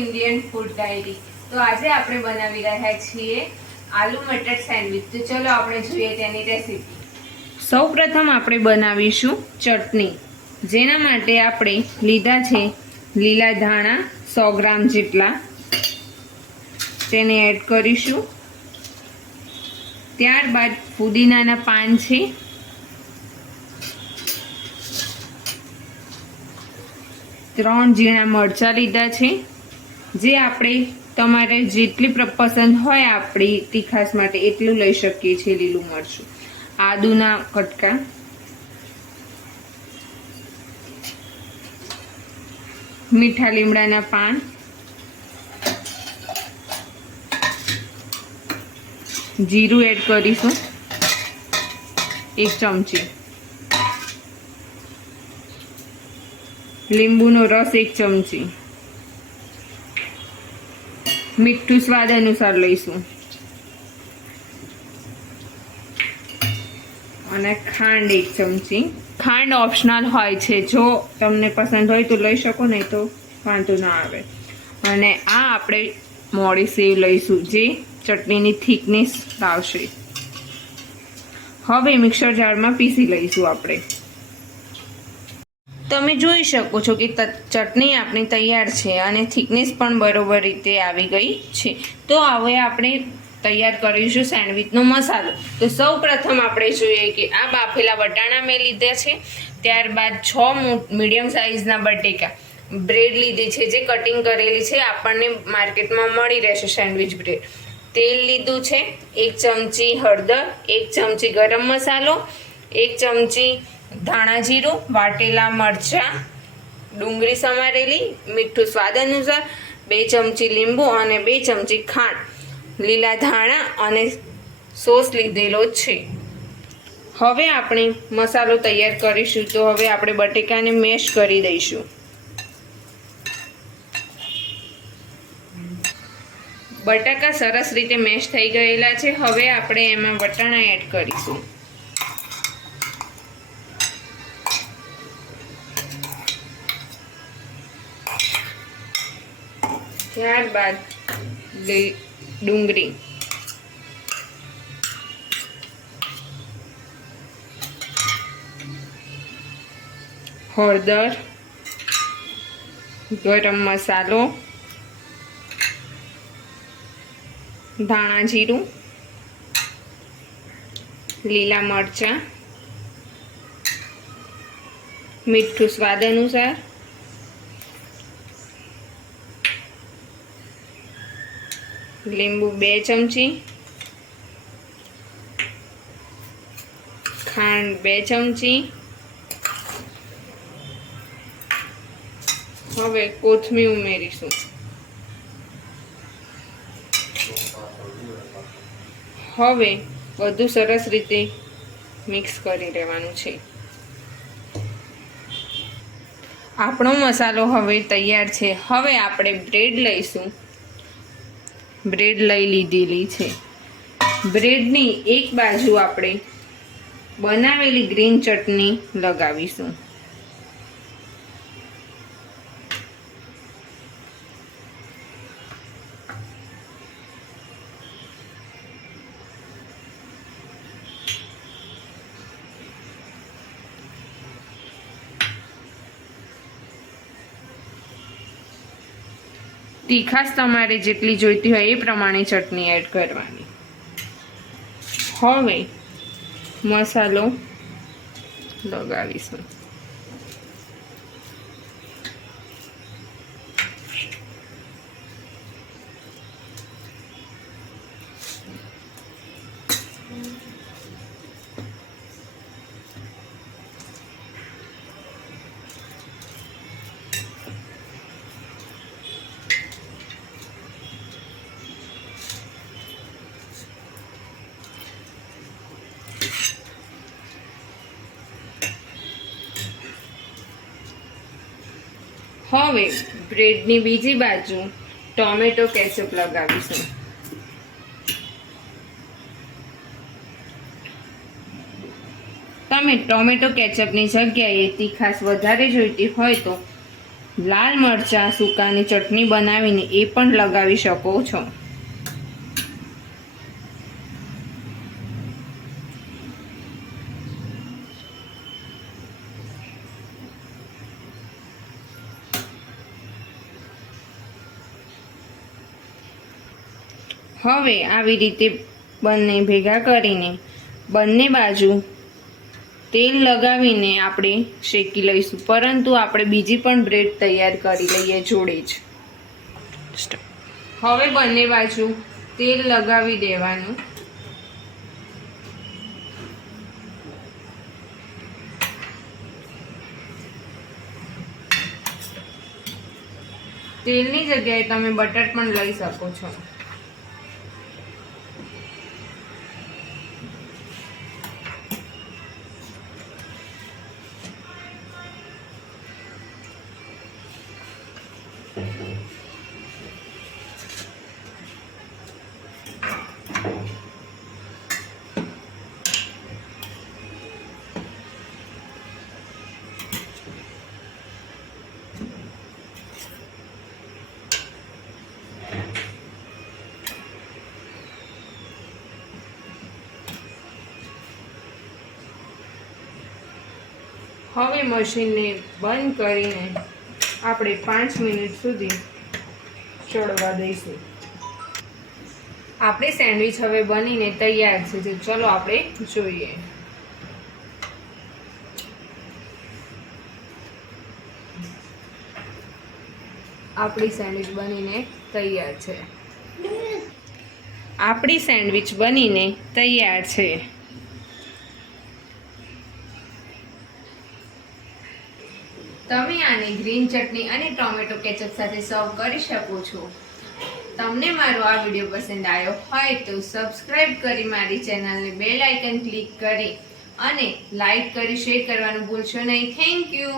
Indian food diary. તો આજે આપણે બનાવી રહ્યા છીએ આલુ મટર સેન્ડવિચ। તો ચલો આપણે જોઈએ તેની રેસીપી। સૌપ્રથમ આપણે બનાવીશું ચટણી, જેના માટે આપણે લીધા છે લીલા ધાણા 100 ગ્રામ જેટલા, તેને એડ કરીશું। ત્યારબાદ પુદીનાના પાન છે, ત્રણ ઝીણા મરચાં લીધા છે, જે આપણે તમારે જેટલી પસંદ હોય આપણી તીખાસ માટે એટલું લઈ શકીએ છીએ લીલું મરચું। આદુના કટકા, મીઠા લીમડાના પાન, જીરું એડ કરીશું 1 ચમચી, લીંબુનો રસ 1 ચમચી, મીઠું સ્વાદ અનુસાર લઈશું અને ખાંડ 1 ચમચી। ખાંડ ઓપ્શનલ હોય છે, જો તમને પસંદ હોય તો લઈ શકો, નહીં તો વાંધો ના આવે। અને આ આપણે મોળી સેવ લઈશું, જે ચટણીની થિકનેસ લાવશે। હવે મિક્સર જારમાં પીસી લઈશું આપણે। તમે જોઈ શકો છો કે ચટણી આપણી તૈયાર છે અને થિકનેસ પણ બરોબર રીતે આવી ગઈ છે। તો હવે આપણે તૈયાર કરીશું સેન્ડવિચનો મસાલો। તો સૌ પ્રથમ આપણે જોઈએ કે આ બાફેલા વટાણા મેં લીધા છે, ત્યારબાદ 6 મીડિયમ સાઇઝના બટેકા, બ્રેડ લીધી છે જે કટિંગ કરેલી છે, આપણને માર્કેટમાં મળી રહેશે સેન્ડવિચ બ્રેડ, તેલ લીધું છે, 1 ચમચી હળદર, 1 ચમચી ગરમ મસાલો, 1 ચમચી ધાણા જીરું, વાટેલા મરચાં, ડુંગળી સમારેલી, મીઠું સ્વાદ અનુસાર, 2 ચમચી લીંબુ અને 2 ચમચી ખાંડ, લીલા ધાણા અને સોસ લીધેલો છે। હવે આપણે મસાલો તૈયાર કરીશું। તો હવે આપણે બટેકાને મેશ કરી દઈશું। બટાકા સરસ રીતે મેશ થઈ ગયેલા છે। હવે આપણે એમાં વટાણા એડ કરીશું। ત્યારબાદ ડુંગળી, હળદર, ગરમ મસાલો, ધાણા જીરું, લીલા મરચાં, મીઠું સ્વાદ અનુસાર, લીંબુ 2 ચમચી, ખાંડ 2 ચમચી। હવે કોથમીર ઉમેરીશું। હવે બધું સરસ રીતે મિક્સ કરી લેવાનું છે। આપણો મસાલો હવે તૈયાર છે। હવે આપણે બ્રેડ લઈશું। બ્રેડ લઈ લીધેલી છે। બ્રેડની એક બાજુ આપણે બનાવેલી ગ્રીન ચટણી લગાવીશું। તીખાસ તમારે જેટલી જોઈતી હોય એ પ્રમાણે ચટણી એડ કરવાની। હવે મસાલો લગાવીશું। હવે બ્રેડની બીજી બાજુ ટોમેટો કેચઅપ લગાવીશું। તમે ટોમેટો કેચઅપની જગ્યાએ તીખાશ વધારે જોઈતી હોય તો લાલ મરચાં સૂકાની ચટણી બનાવીને એ પણ લગાવી શકો છો. હવે આવી રીતે બંને ભેગા કરીને બંને બાજુ તેલ લગાવીને આપણે શેકી લઈશું, પરંતુ આપણે બીજી પણ બ્રેડ તૈયાર કરી લઈએ જોડે જ. હવે બંને બાજુ તેલ લગાવી દેવાનું. તેલની જગ્યાએ તમે બટર પણ લઈ શકો છો. હવે મશીનને બંધ કરીને આપણે 5 મિનિટ સુધી ચડવા દઈશું. આપણી સેન્ડવિચ હવે બનીને તૈયાર છે. ચલો આપણે જોઈએ. આપણી સેન્ડવિચ બનીને તૈયાર છે. આપણી સેન્ડવિચ બનીને તૈયાર છે. તમે આને ગ્રીન ચટણી અને ટોમેટો કેચઅપ સાથે સર્વ કરી શકો છો. તમને મારો આ વિડીયો પસંદ આવ્યો હોય તો સબસ્ક્રાઇબ કરી મારી ચેનલને બેલ આઇકન ક્લિક કરી અને લાઈક કરી શેર કરવાનું ભૂલશો નહીં. Thank you.